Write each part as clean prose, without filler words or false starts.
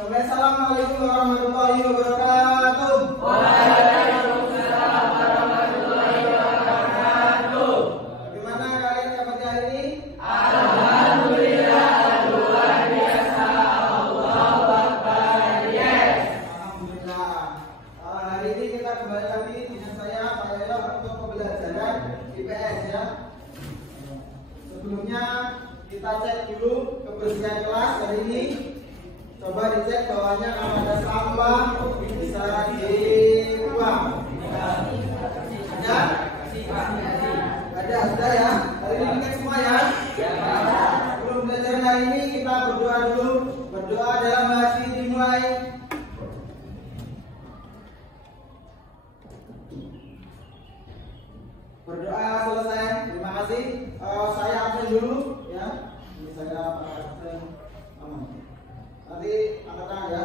Assalamualaikum warahmatullahi wabarakatuh. Waalaikumsalam warahmatullahi wabarakatuh. Gimana kalian kabar hari ini? Alhamdulillah, luar biasa. Allahu Akbar. Yes. Alhamdulillah. Hari ini kita kembali lagi dengan saya Pak Yoyo untuk pembelajaran IPS ya. Sebelumnya kita cek dulu kebersihan kelas hari ini. Coba dicek bawahnya kalau ada sampah bisa dibuang. Ada? Ada, sudah ya. Hari ini kita semua ya. Sebelum belajar hari ini kita berdoa dulu. Berdoa dalam hati dimulai. Berdoa selesai. Terima kasih. Saya absen dulu ya. Ini saya absen. Nanti angkat tangan ya.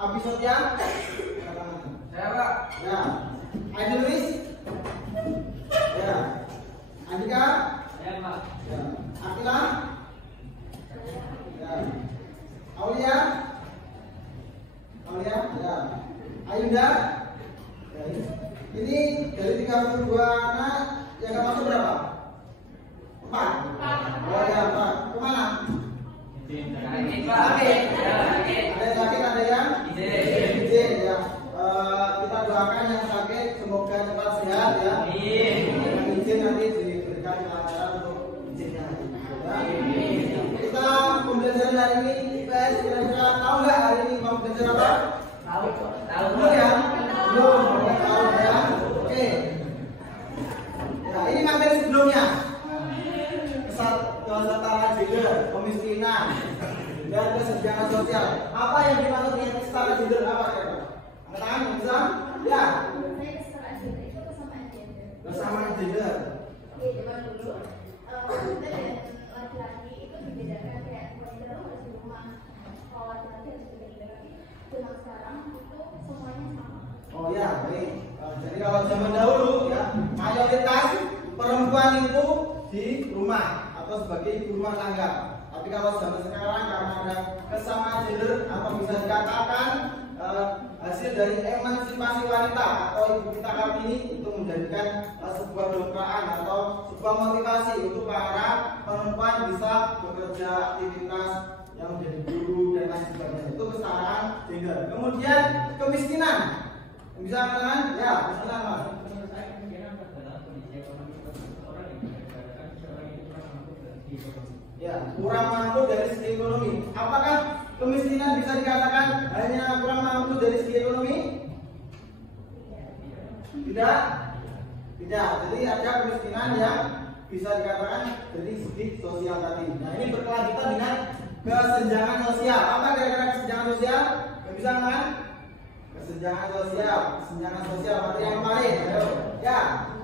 Abi Sotya, angkat tangan. Saya Pak. Ya. Adi Luis. Ya. Andika. Saya Pak. Ya. Akila. Ya. Aulia. Aulia. Ya. Ayunda. Ya. Ini dari 32 anak yang nggak masuk berapa? 4. Oh ya 4. Kemana? Sakit Pak. Ada yang sakit, ada yang izin ya. Kita doakan yang sakit semoga cepat sehat ya. Yang izin nanti diberikan kelancaran untuk izinnya. Ya. Kita pembelajaran hari ini IPS kira-kira tahu nggak hari ini mau belajar apa? Tahu. Belum ya? Belum. Tahu ya? Oke. Ya, ini materi sebelumnya. Kesetaraan gender, kemiskinan, dan kesenjangan sosial. Apa yang dimaksud dengan kesetaraan gender? Apa ya? Angkat tangan, bisa? Ya. Kesetaraan gender itu kesamaan gender. Kesamaan gender. Oke, zaman dulu wanita dan laki-laki itu dibedakan kayak wanita itu harus di rumah, kalau laki-laki harus di kerja. Zaman sekarang itu semuanya sama. Oh ya, baik. Jadi kalau zaman dahulu ya, mayoritas perempuan itu di rumah atau sebagai ibu rumah tangga. Tapi kalau zaman sekarang karena ada kesamaan gender atau bisa dikatakan hasil dari emansipasi wanita atau ibu kita kali ini itu menjadikan sebuah dongkrak atau sebuah motivasi untuk para perempuan bisa bekerja aktivitas yang menjadi guru dan lain sebagainya. Itu kesetaraan gender. Kemudian kemiskinan. Bisa katakan? Ya, kemiskinan Mas. Ya, kurang mampu dari segi ekonomi. Apakah kemiskinan bisa dikatakan hanya kurang mampu dari segi ekonomi? Tidak. Tidak. Jadi ada kemiskinan yang bisa dikatakan dari segi sosial tadi. Nah, ini berkelanjutan dengan kesenjangan sosial. Apa kira-kira kesenjangan sosial? Yang bisa kan? Kesenjangan sosial. Kesenjangan sosial berarti yang paling. Ayo. Ya.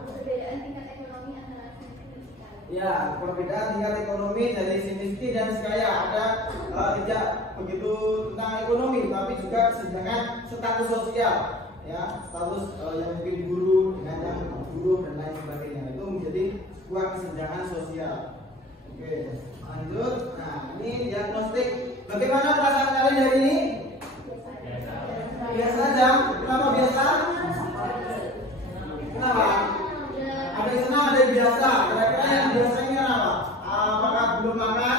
Perbedaan tingkat ekonomi antara si miskin. Ya, perbedaan tingkat ekonomi dari si miskin dan si kaya ada tidak begitu tentang ekonomi, tapi juga kesenjangan status sosial, ya status yang mungkin guru dengan yang buruh dan lain sebagainya itu menjadi sebuah kesenjangan sosial. Oke, lanjut. Nah, ini diagnostik. Bagaimana perasaan kalian hari ini? Biasa aja. Kenapa biasa? Kenapa? Ada yang senang, ada yang biasa. Kira-kira yang biasanya apa? Apakah belum makan?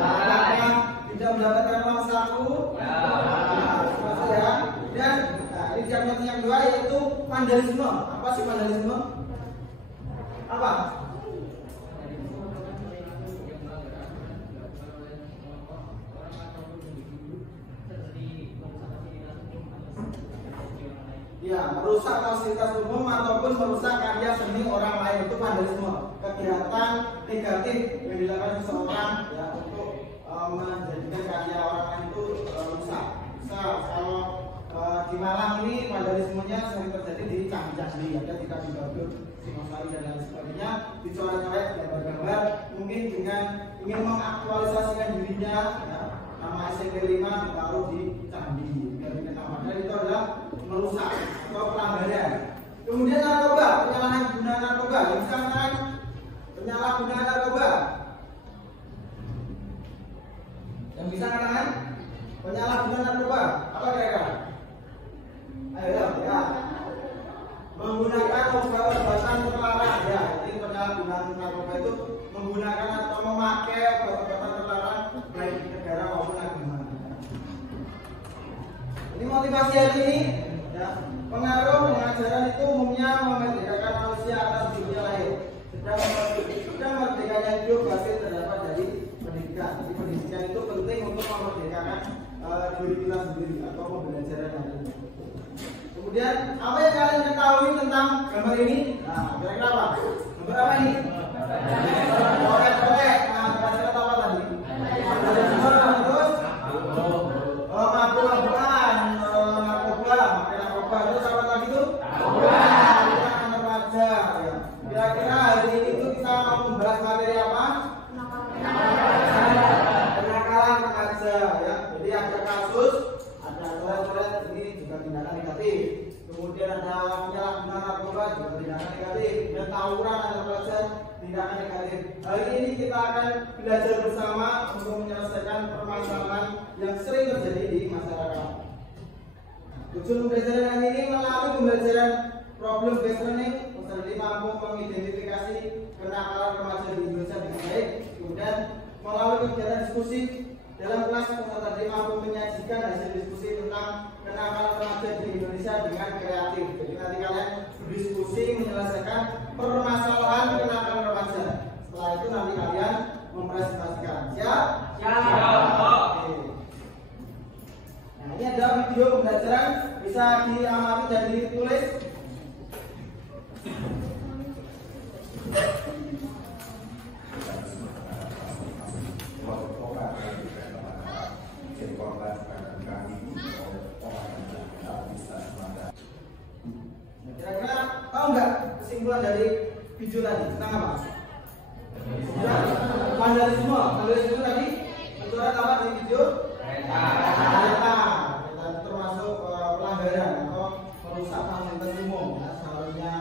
Apakah tidak mendapatkan uang saku? Masuk ya. Dan ini diagnosis yang kedua yaitu vandalisme. Apa sih vandalisme? Apa? Ya, merusak fasilitas umum ataupun merusak karya seni orang lain itu vandalisme. Kegiatan negatif yang dilakukan seseorang ya untuk menjadikan karya orang lain itu rusak. Misal kalau di Malang ini vandalismenya sering terjadi di candi-candi, ada tidak di Babel, Singosari dan lain sebagainya, dicoret-coret gambar-gambar mungkin dengan ingin mengaktualisasikan dirinya ya, nama SMP 5 ditaruh di candi. Padahal itu adalah merusak atau pelanggaran. Kemudian narkoba, penyalahgunaan guna narkoba. Misalkan penyalahgunaan narkoba. Yang bisa katakan penyalahgunaan itu menggunakan atau memakai obat-obatan terlarang baik di negara maupun agama. Ini motivasi hari ini ya, pengaruh pengajaran itu umumnya memerdekakan manusia atas dunia lahir, sedang merdekanya hidup hasil terdapat dari pendidikan. Jadi pendidikan itu penting untuk memerdekakan diri kita sendiri atau pembelajaran yang ada. Kemudian apa yang kalian ketahui tentang gambar ini? Nah, kira-kira apa? Gambar apa ini? Korek-korek. Nah, kira-kira apa tadi? Terus? Mabuk-mabukan, narkoba. Terus apa lagi tuh? Anak remaja. Kira-kira hari ini itu kita mau membahas materi apa? Kenakalan remaja ya. Jadi ada kasus, ada coret-coret, ini juga tindakan negatif. Kemudian ada penyalahgunaan narkoba, juga tindakan negatif. Dan tawuran antar pelajar, tindakan negatif. Hari ini kita akan belajar bersama untuk menyelesaikan permasalahan yang sering terjadi di masyarakat. Tujuan pembelajaran hari ini melalui pembelajaran problem based learning, peserta mampu mengidentifikasi kenakalan remaja di Indonesia dengan baik. Kemudian melalui kegiatan diskusi dalam kelas, peserta mampu menyajikan hasil diskusi tentang kenakalan remaja di Indonesia dengan kreatif. Jadi nanti kalian berdiskusi menyelesaikan permasalahan kenakalan remaja. Setelah itu nanti kalian mempresentasikan. Siap? Oke. Nah, ini ada video pembelajaran, bisa diamati dan ditulis. Kira-kira tahu nggak kesimpulan dari video tadi tentang apa? Vandalisme. Vandalisme tadi benturan apa di video? Kereta. Termasuk pelanggaran atau merusak fasilitas umum. Ya, seharusnya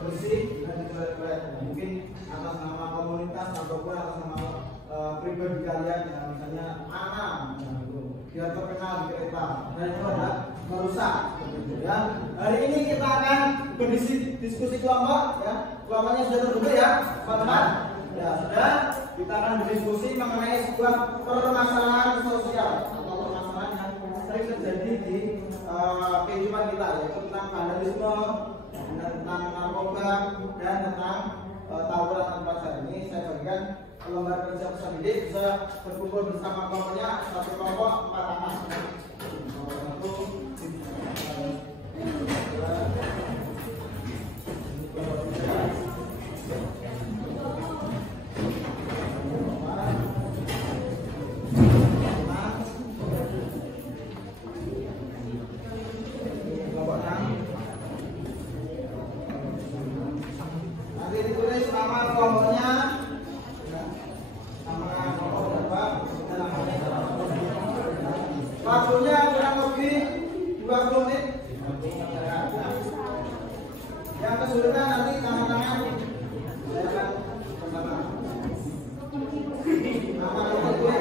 bersih dan dikelola. Mungkin atas nama komunitas ataupun atas nama pribadi kalian, ya, misalnya anak, biar terkenal di kereta. Dan itu adalah merusak. Ya. Hari ini kita akan berdiskusi kelompok. Ya. Kelompoknya sudah terbentuk ya, teman-teman. Ya sudah. Kita akan berdiskusi mengenai sebuah permasalahan sosial atau permasalahan yang sering terjadi di kehidupan kita, yaitu tentang vandalisme, tentang narkoba, dan tentang tawuran antar pelajar. Ini saya bagikan lembar kerja peserta didik bisa berkumpul bersama kelompoknya, satu kelompok 4 anak. Waktunya kurang lebih 20 menit. Yang kesulitan nanti tangan-tangan saya akan bersama. Nama gue.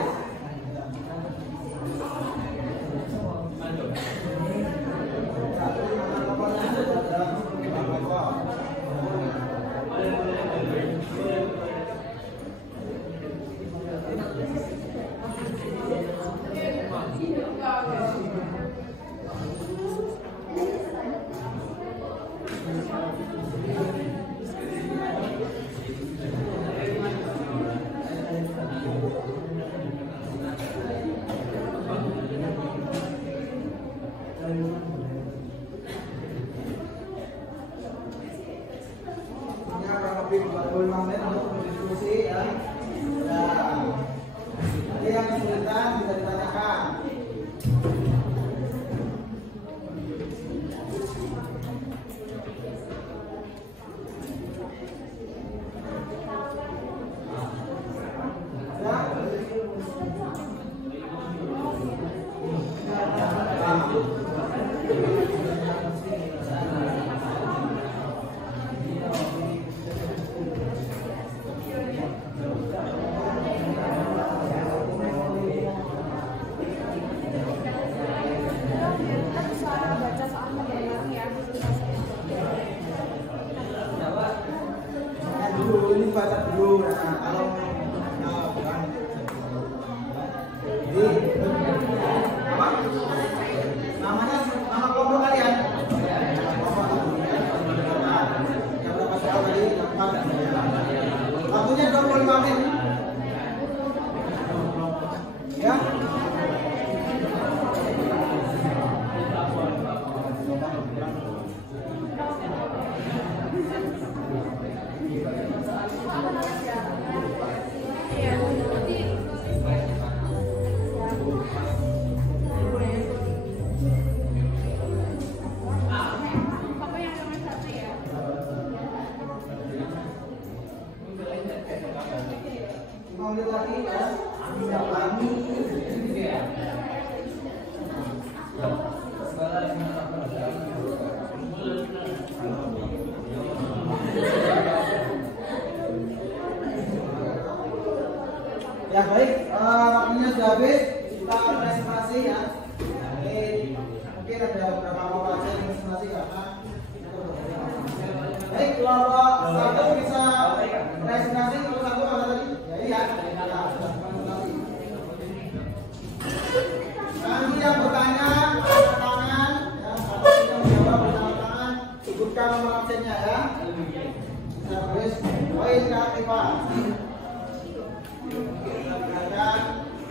menit lagi ya. Lagi. Ya baik, waktunya sudah habis. Kita presentasi ya. Jadi mungkin ada beberapa pelajaran yang presentasi karena baik, kelompok satu bisa presentasi. Kelompok satu mana tadi? Ya iya. Ya, sudah presentasi. Nanti yang bertanya angkat tangan, ya. Kalau yang menjawab angkat tangan, sebutkan nomor absennya ya. Sudah habis. Poin keaktifan.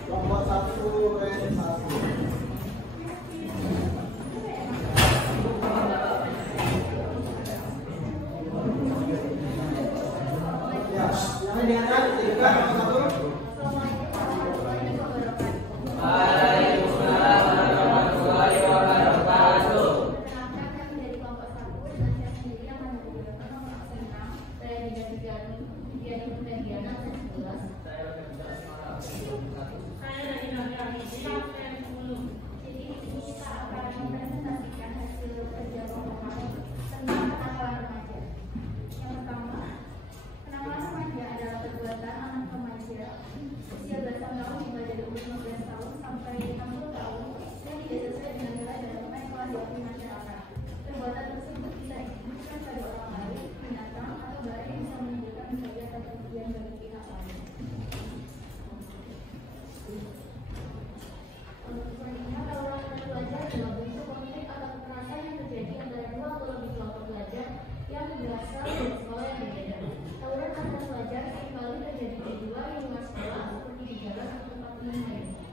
Kelompok satu presentasi. Ya, yang diangkat juga kelompok satu. Waalaikumsalam warahmatullahi wabarakatuh. Perbuatan tersebut bisa ditujukan pada orang lain, binatang, atau barang yang bisa menimbulkan bahaya atau kerugian bagi pihak lain. Selanjutnya, tawuran antar pelajar adalah bentuk konflik atau kekerasan yang terjadi antara dua atau lebih kelompok pelajar yang berasal dari sekolah yang berbeda. Tawuran antar pelajar seringkali terjadi di luar lingkungan sekolah, seperti di jalan atau tempat umum lainnya.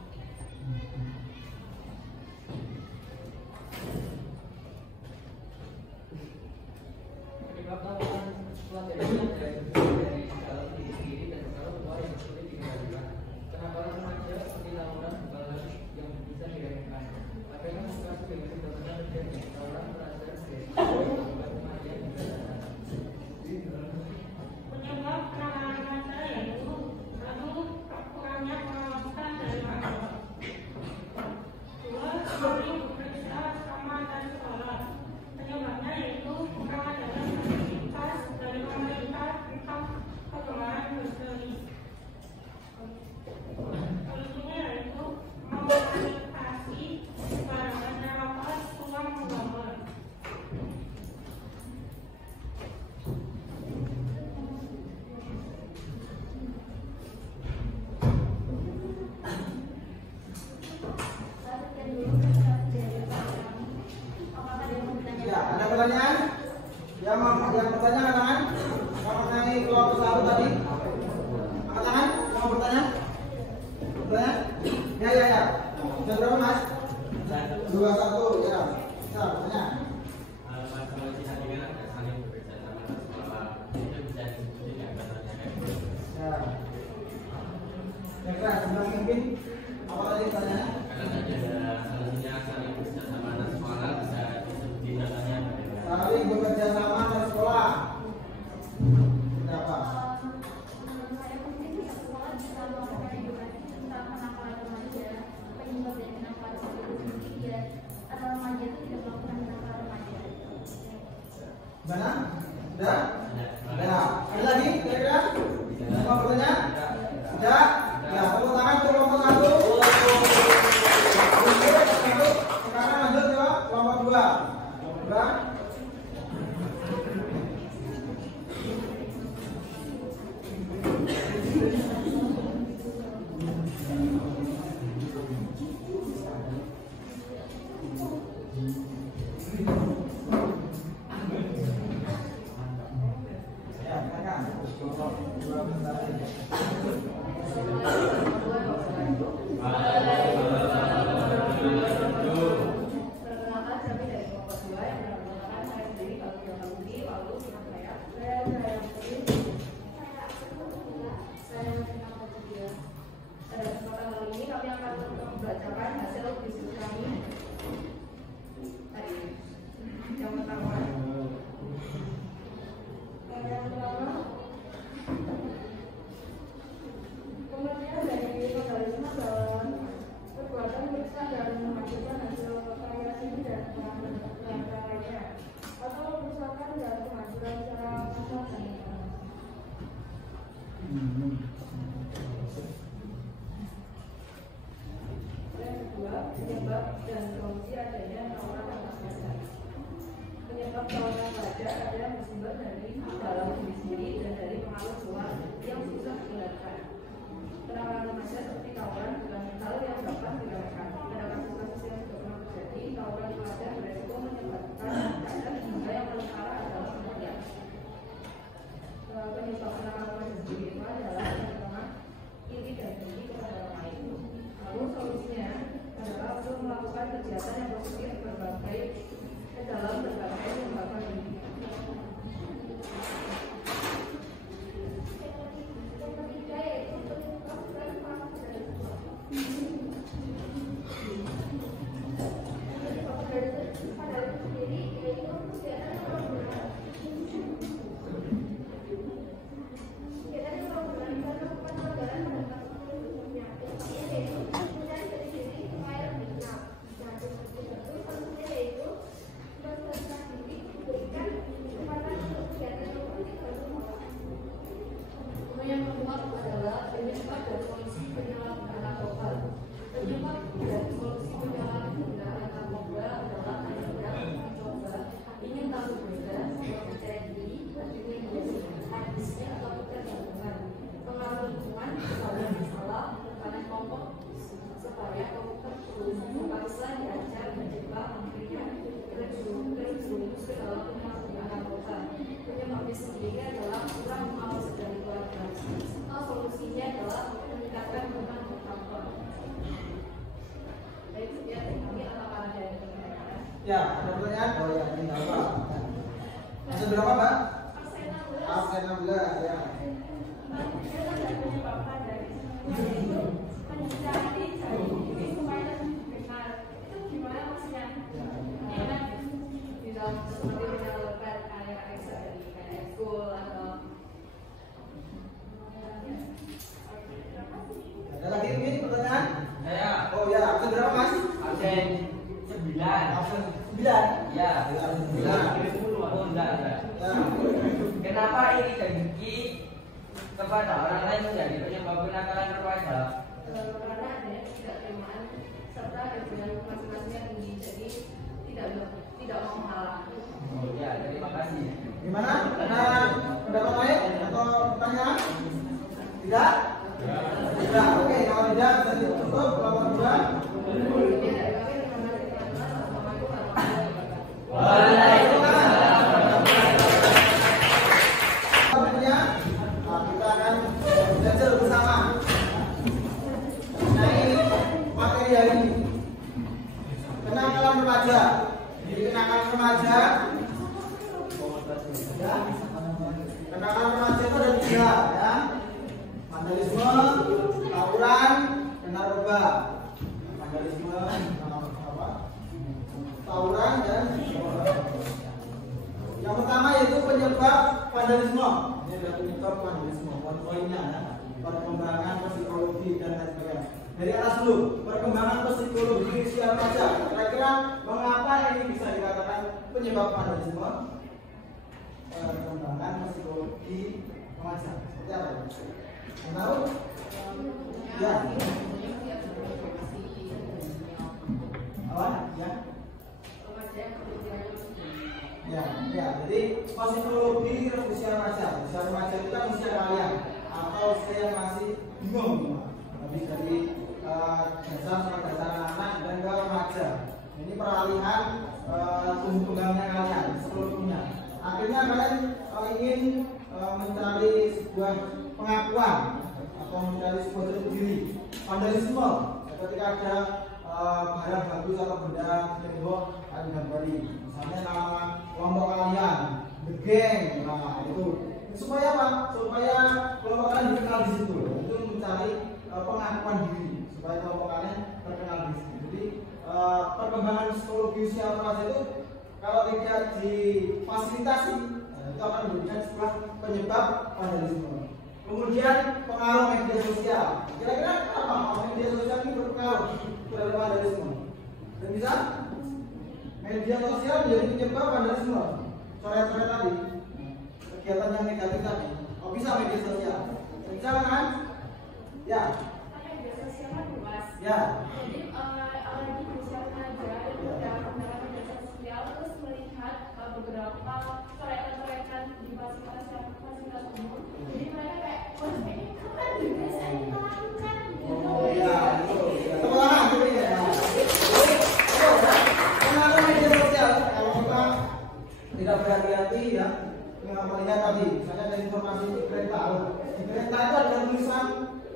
Penyebab penanganan mata yaitu satu, kurangnya pengawasan dari orang tua. Dua, sering beperiksa sama dan sekolah. Penyebabnya yaitu kurang adanya aktivitas dari pemerintah tentang pengelolaan berseri. Solusinya yaitu memfasilitasi barangan rapat uang menggambar. Ya, ada pertanyaan? Yang bertanya angkat tangan. Yang mengenai kelompok satu tadi. Angkat tangan. Yang mau bertanya? Bertanya? Ya. Sudah berapa mas? 21 ya. Bisa bertanya. Masalah kita dengan ada saling bekerja sama dengan sekolah itu bisa disebutin nggak katanya kayak gitu. Ya. Ya keras. Sebelum mungkin apa tadi pertanyaannya? Karena tadi ada solusinya saling bekerja sama dengan sekolah bisa disebutin katanya bagaimana. Saling bekerja sama antar sekolah. Berapa? Menurut saya mungkin pihak sekolah bisa melakukan edukasi tentang kenakalan remaja, penyebab dari kenakalan tersebut, biar atau remaja itu tidak melakukan kenakalan remaja. Gimana? Sudah? Ya. Ada lagi? Kira-kira? Mau bertanya? Sudah? Ya, tepuk tangan untuk kelompok satu. Sekarang lanjut ke kelompok dua. Dua. Ya, silakan. Kelompok dua presentasi. Perkenalkan, kami dari kelompok 2 yang mengenalkan saya sendiri, Pak Budi Budi, lalu saya. Saya penyebab dan solusi adanya tawuran antar pelajar. Penyebab tawuran pelajar adalah bersumber dari dalam diri sendiri dan dari pengaruh luar yang susah dihindarkan. Penanganan remaja seperti tawuran bukan hal yang dapat dilakukan. Pada kasus-kasus yang sudah pernah terjadi, tawuran pelajar beresiko menyebabkan keadaan hingga yang paling parah adalah kematian. Penyebab penanganan remaja sendiri itu adalah yang pertama, iri dan dengki kepada orang lain. Lalu solusinya adalah untuk melakukan kegiatan yang positif dalam berbagai lembaga pendidikan. Yang ketiga yaitu penyebabkan pada itu sendiri yaitu kegiatan yang kedua adalah penyebab dan solusi penyalahgunaan narkoba. Penyebab dan solusi penyalahgunaan narkoba adalah adanya mencoba, ingin tahu beda, percaya diri, ingin menjadi habisnya atau ketergantungan, pengaruh lingkungan, salah masalah, tekanan kelompok, supaya komputer terus memaksa diajar menjebak memberikan terjerumus ke dalam penyalahgunaan narkoba. Penyebabnya sendiri adalah kurang pengawas dari keluarga. Solusinya adalah meningkatkan beban bertambah. Baik, ya, kami apakah ada yang bertanya? Ya, ada pertanyaan? Oh ya, ini apa? Absen berapa, Mbak? Absen 16, ya. Penyebabkan dari semuanya itu menjadi jadi supaya benar. Itu gimana maksudnya? Di dalam seperti menyalurkan area ekstra dari kayak school atau Ada lagi ini pertanyaan? Saya Oh ya, absen berapa, Mas? absen 9. Absen 9. Ya, Absen 9. Oh, enggak. Ya. Kenapa iri dan dengki kepada orang lain menjadi penyebab kenakalan remaja? karena adanya ketidakterimaan serta kejujuran masing-masing yang tinggi, jadi tidak mau mengalah. Oh ya, terima kasih. Gimana? Ada pendapat lain atau pertanyaan? Tidak? Tidak. Oke, kalau tidak bisa ditutup. Kalau tidak, selanjutnya kita akan belajar bersama mengenai materi hari ini. Kenakalan remaja. Jadi kenakalan remaja. Ya. Kenakalan remaja itu ada 3, ya. Vandalisme, tawuran, dan narkoba. Vandalisme, tawuran, dan narkoba. Yang pertama yaitu penyebab vandalisme. Ini adalah penyebab vandalisme. Poin-poinnya, ya. Perkembangan psikologi dan lain sebagainya. Dari atas dulu, perkembangan psikologi usia remaja. Kira-kira mengapa ini bisa dikatakan penyebab vandalisme? Perkembangan psikologi remaja. Seperti apa? Tahu? Ya. Apa? Ya. Ya. Jadi psikologi usia remaja. Usia remaja itu kan usia kalian atau usia yang masih bingung, habis dari dasar sampai dasar anak dan ke remaja. Ini peralihan tumbuh kembangnya kalian seluruhnya. Akhirnya kalian ingin mencari sebuah pengakuan atau mencari sebuah jati diri. Vandalisme ketika ada barang bagus atau benda tembok kalian gambari, misalnya nama kelompok kalian, the gang, nah itu supaya apa? Supaya kelompok kalian dikenal di situ. Itu mencari pengakuan diri supaya kelompok kalian terkenal di situ. Jadi perkembangan psikologi usia remaja itu kalau tidak difasilitasi itu akan memberikan sebuah penyebab vandalisme. Kemudian pengaruh media sosial. Kira-kira apa media sosial ini berpengaruh terhadap vandalisme? Dan bisa media sosial menjadi penyebab vandalisme. Coret-coret tadi, kegiatan yang negatif tadi. Oh bisa media sosial? Bisa kan? Ya. Media sosial kan luas. Ya. Jadi apalagi di usia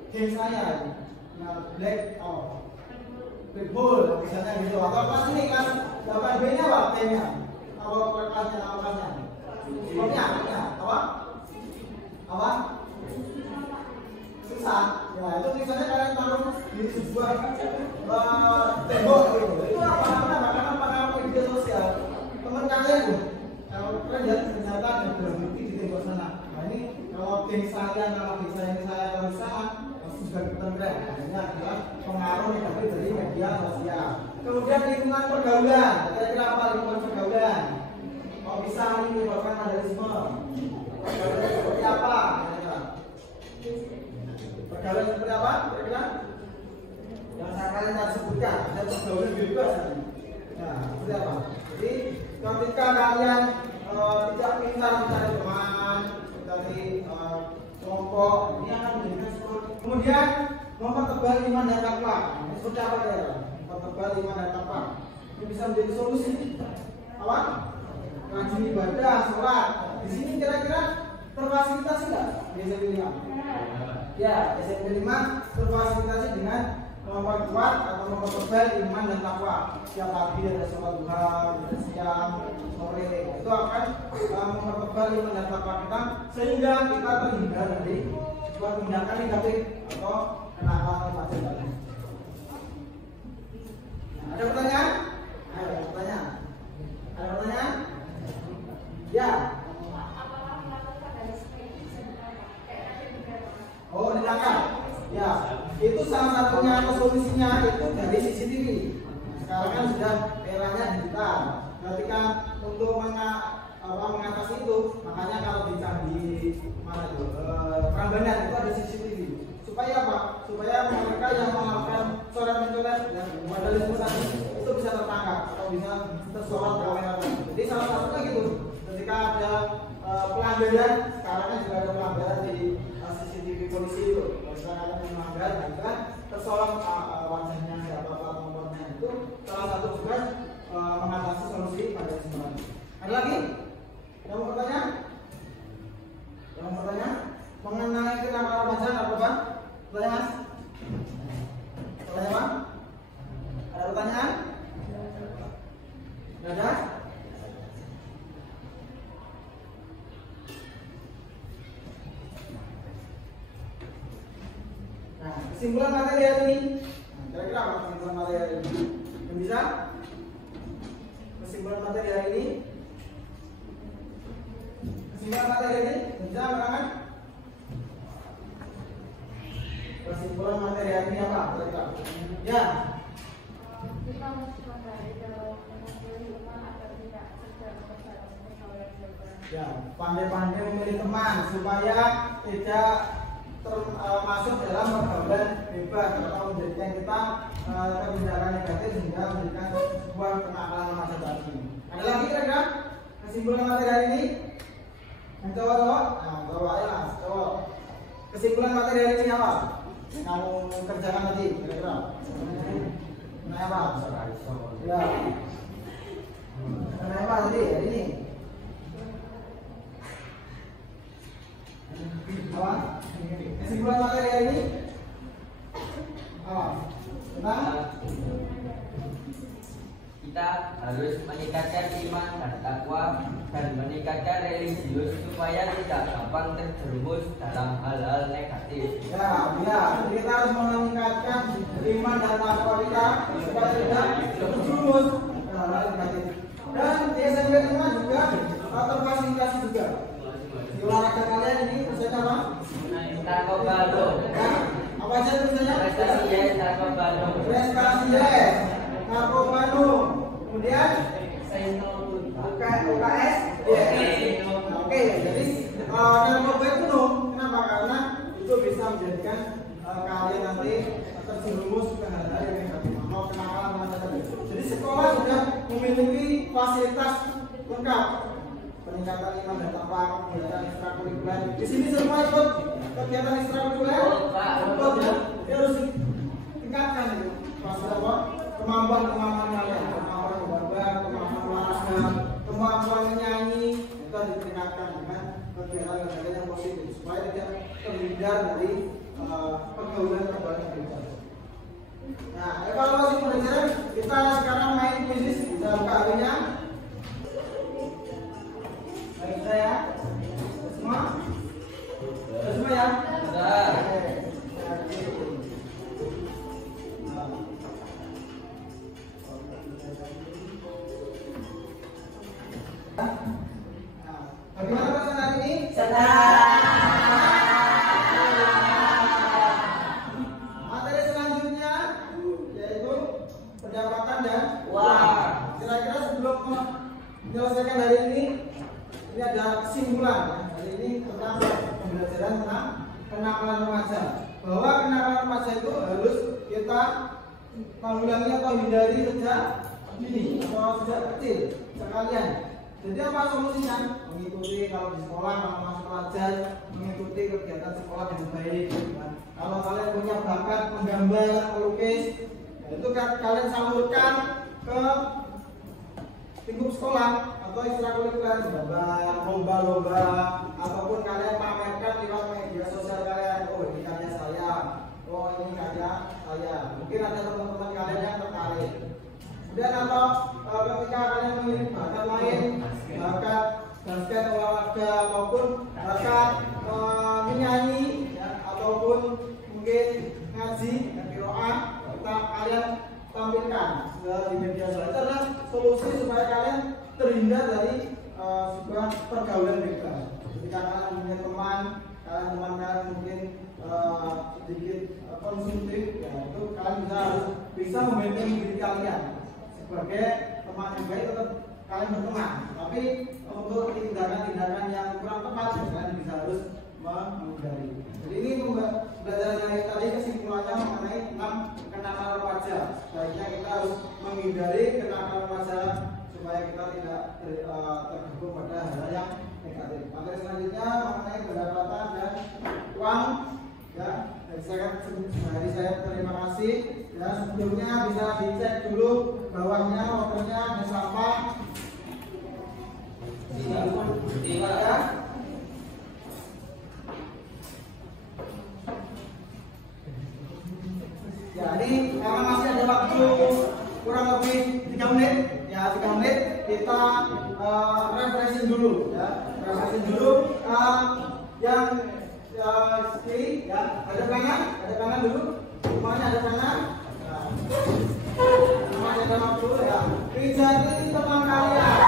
geng saya, nah black Red Bull misalnya gitu. Atau kelas ini kelas 8B nya apa T-nya? Kalau kelasnya nama kelasnya? Pokoknya apa? Susah. Ya itu misalnya kalian taruh di sebuah tembok gitu. Itu apa media sosial teman kalian tuh. Kalau kalian lihat ternyata ada bukti di tembok sana. Nah ini kalau geng saya nama geng saya ini saya taruh sana pasti juga ikutan keren. Akhirnya adalah pengaruh negatif dari media sosial. Kemudian lingkungan pergaulan. Kira-kira apa lingkungan pergaulan? Kok bisa menyebabkan vandalisme? Pergaulan seperti apa? Pergaulan seperti apa? Kira-kira yang saya kalian tadi sebutkan ada pergaulan bebas. Nah, seperti apa? Jadi ketika kalian tidak pintar mencari teman, mencari kelompok, ini akan menjadikan seperti. Kemudian mempertebal iman dan takwa. Ini seperti apa ya? Mempertebal iman dan takwa. Ini bisa menjadi solusi. Apa? Rajin ibadah, sholat. Di sini kira-kira terfasilitasi nggak di SMP 5? Ya, SMP 5 terfasilitasi dengan memperkuat atau mempertebal iman dan takwa. Setiap pagi ada sholat duha, siang, sore, itu akan mempertebal iman dan takwa kita sehingga kita terhindar dari sebuah tindakan negatif atau kenakalan macam tadi. Ada pertanyaan? Ada pertanyaan? Ada pertanyaan? Ya. Oh, ditangkap. Ya, itu salah satunya atau solusinya itu dari CCTV. Sekarang kan sudah eranya digital. Ketika untuk mengatasi itu, makanya kalau di Candi mana itu Prambanan itu ada CCTV. Supaya apa? Supaya mereka yang melakukan coret-mencoret dan vandalisme tadi itu bisa tertangkap atau bisa tersorot kamera. Jadi salah satunya gitu. Ketika ada pelanggaran, sekarang kan juga ada pelanggaran di CCTV polisi itu. Kalau kalian melanggar, kan tersorot wajahnya siapa plat nomornya itu salah satu juga mengatasi solusi pada semua. Ada lagi? Yang mau bertanya? Yang mau bertanya? Mengenai kenakalan remaja narkoba? Bertanya mas? Bertanya mas? Ada pertanyaan? Tidak ada? Nah, kesimpulan materi hari ini. Kira-kira apa kesimpulan materi hari ini? Yang bisa? Kesimpulan materi hari ini? Kesimpulan materi hari ini? Bisa menerangkan? Kesimpulan materi hari ini apa? Kira-kira? Ya. Kita harus mempelajari dalam memilih teman agar tidak terjadi pergaulan bebas. Ya, pandai-pandai memilih teman supaya tidak termasuk dalam pergaulan bebas atau menjadikan kita kebijakan negatif sehingga menjadikan sebuah kenakalan remaja tadi. Ada lagi kira-kira kesimpulan materi hari ini? Yang cowok-cowok? Nah, cowok ya, cowok. Kesimpulan materi hari ini apa? Kamu kerjakan tadi kira-kira? Nah, apa? Ya. Kenapa tadi hari ini? Apa? Kesimpulan materi hari ini? Apa? Tentang? Kita harus meningkatkan iman dan takwa dan meningkatkan religius supaya tidak gampang terjerumus dalam hal-hal negatif. Ya, jadi kita harus meningkatkan iman dan takwa kita supaya tidak terjerumus dalam hal negatif. Dan di SMP 5 juga terfasilitasi juga. Di olahraga kalian ini tulisannya apa? Narkoba dong. Ya, apa aja tulisannya? Prestasi ya, narkoba dong. Prestasi ya, narkoba dong. Kemudian UKS, ya. Oke, jadi narkoba itu dong. Kenapa? Karena itu bisa menjadikan kalian nanti terjerumus ke hal-hal yang negatif. Mau kenakalan remaja tadi. Jadi sekolah sudah memiliki fasilitas lengkap. Peningkatan iman dan takwa, kegiatan ekstrakurikuler. Di sini semua ikut kegiatan ekstrakurikuler. Ikut ya. Dia harus tingkatkan itu. Masalah kemampuan kalian, kemampuan membaca, kemampuan olahraga, kemampuan menyanyi itu harus ditingkatkan dengan kegiatan yang positif supaya tidak terhindar dari pergaulan yang bebas. Nah, evaluasi pembelajaran kita sekarang main kuis. Bisa buka HP-nya. Baik saya. Semua? Sudah semua ya? Sudah. Bagaimana perasaan hari ini? Materi selanjutnya yaitu pendapatan dan uang. Kira-kira sebelum menyelesaikan hari ini ada kesimpulan. Hari ini tentang pembelajaran tentang kenakalan remaja. Bahwa kenakalan remaja itu harus kita tanggulangi atau hindari sejak dini atau sejak kecil sekalian. Jadi apa solusinya? Mengikuti kalau di sekolah, kalau masuk pelajar, mengikuti kegiatan sekolah dengan baik. Nah, kalau kalian punya bakat menggambar, melukis, ya itu kalian salurkan ke lingkup sekolah atau ekstrakurikuler, gambar, lomba-lomba, ataupun kalian pamerkan lewat media sosial kalian. Oh, ini karya saya. Oh, ini karya saya. Mungkin ada teman-teman kalian yang tertarik. Kemudian atau ketika kalian memiliki bakat lain, bakat basket, olahraga, ataupun bakat menyanyi, ya, ataupun mungkin ngaji, qiraah, kalian tampilkan di media sosial. Itu adalah solusi supaya kalian terhindar dari sebuah pergaulan bebas. Ketika kalian punya teman kalian mungkin sedikit konsumtif, ya, itu kalian bisa membentengi diri kalian. Sebagai teman yang baik tetap kalian berteman, tapi untuk tindakan-tindakan yang kurang tepat kalian bisa harus menghindari. Jadi ini pembelajaran yang tadi kesimpulannya mengenai tentang kenakalan remaja. Sebaiknya kita harus menghindari kenakalan remaja supaya kita tidak tergabung pada hal yang negatif. Materi selanjutnya mengenai pendapatan dan uang. Ya, saya terima kasih. Ya, sebelumnya bisa dicek dulu bawahnya waternya ada sampah. Ya. Ya, ini karena masih ada waktu kurang lebih 3 menit. Ya, 3 menit kita refreshing dulu. Ya, refreshing dulu. Yang kiri, ya, ada kanan dulu. Semuanya ada kanan. Semuanya ada waktu, ya. Pijati teman kalian.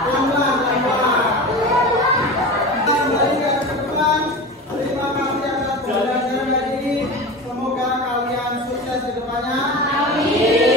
Pelan-pelan. Kembali ke depan. Terima kasih atas pembelajaran hari ini. Semoga kalian sukses di depannya. Amin.